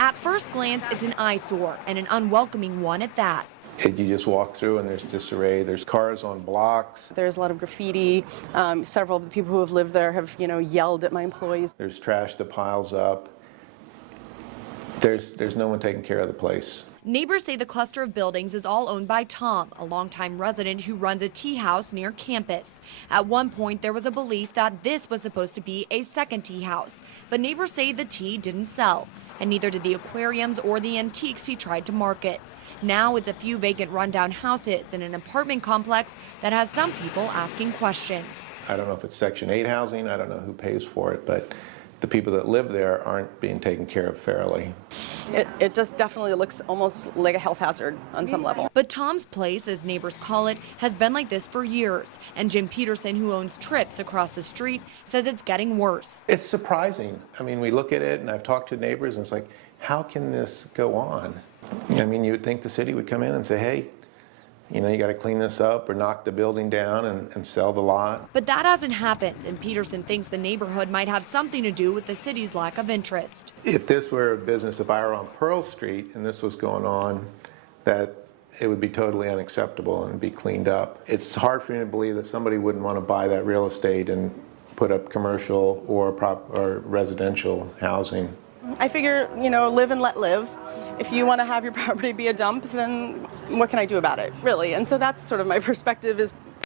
At first glance, it's an eyesore, and an unwelcoming one at that. You just walk through and there's disarray. There's cars on blocks. There's a lot of graffiti. Several of the people who have lived there have, yelled at my employees. There's trash that piles up. There's no one taking care of the place. Neighbors say the cluster of buildings is all owned by Tom, a longtime resident who runs a tea house near campus. At one point, there was a belief that this was supposed to be a second tea house, but neighbors say the tea didn't sell, and neither did the aquariums or the antiques he tried to market. Now it's a few vacant rundown houses in an apartment complex that has some people asking questions. I don't know if it's Section 8 housing. I don't know who pays for it, but the people that live there aren't being taken care of fairly. It just definitely looks almost like a health hazard on some level. But Tom's place, as neighbors call it, has been like this for years. And Jim Peterson, who owns Trips across the street, says it's getting worse. It's surprising. I mean, we look at it, and I've talked to neighbors, and it's like, how can this go on? I mean, you would think the city would come in and say, hey, you got to clean this up or knock the building down and sell the lot. But that hasn't happened, and Peterson thinks the neighborhood might have something to do with the city's lack of interest. If this were a business, if I were on Pearl Street and this was going on, that it would be totally unacceptable and be cleaned up. It's hard for me to believe that somebody wouldn't want to buy that real estate and put up commercial or residential housing. I figure, live and let live. If you want to have your property be a dump, then what can I do about it, really? And so that's sort of my perspective, is